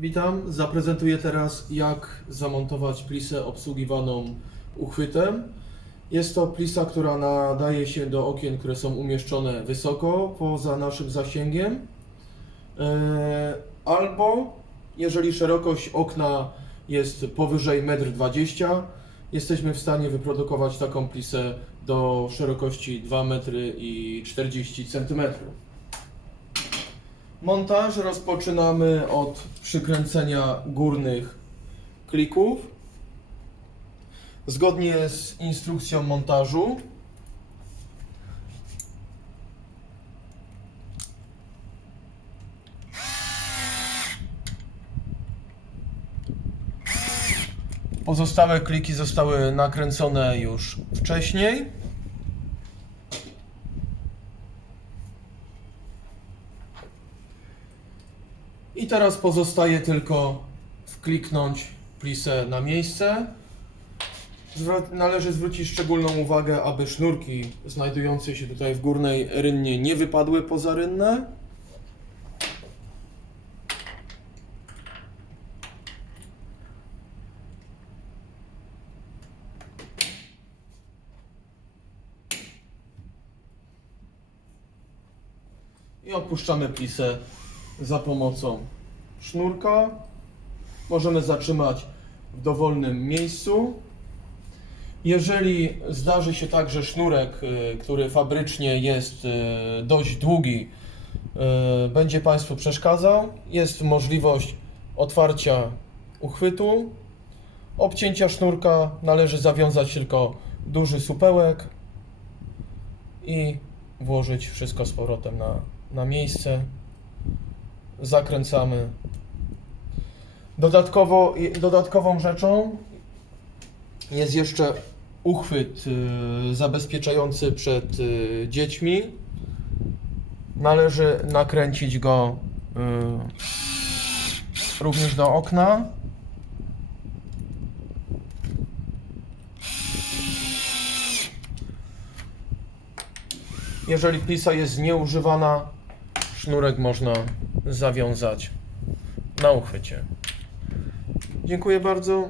Witam, zaprezentuję teraz jak zamontować plisę obsługiwaną uchwytem. Jest to plisa, która nadaje się do okien, które są umieszczone wysoko, poza naszym zasięgiem. E, Albo jeżeli szerokość okna jest powyżej 1,20 m, jesteśmy w stanie wyprodukować taką plisę do szerokości 2 m i 40 cm. Montaż rozpoczynamy od przykręcenia górnych klików. Zgodnie z instrukcją montażu Pozostałe kliki zostały nakręcone już wcześniej. I teraz pozostaje tylko wkliknąć plisę na miejsce. Należy zwrócić szczególną uwagę, aby sznurki znajdujące się tutaj w górnej rynnie nie wypadły poza rynnę. I opuszczamy plisę za pomocą sznurka. Możemy zatrzymać w dowolnym miejscu. Jeżeli zdarzy się tak, że sznurek, y, który fabrycznie jest y, dość długi, y, będzie Państwu przeszkadzał, jest możliwość otwarcia uchwytu. Obcięcia sznurka należy zawiązać tylko duży supełek i włożyć wszystko z powrotem na, na miejsce. Zakręcamy. Dodatkowo, dodatkową rzeczą jest jeszcze uchwyt y, zabezpieczający przed y, dziećmi. Należy nakręcić go y, również do okna. Jeżeli plisa jest nieużywana, sznurek można zawiązać na uchwycie. Dziękuję bardzo.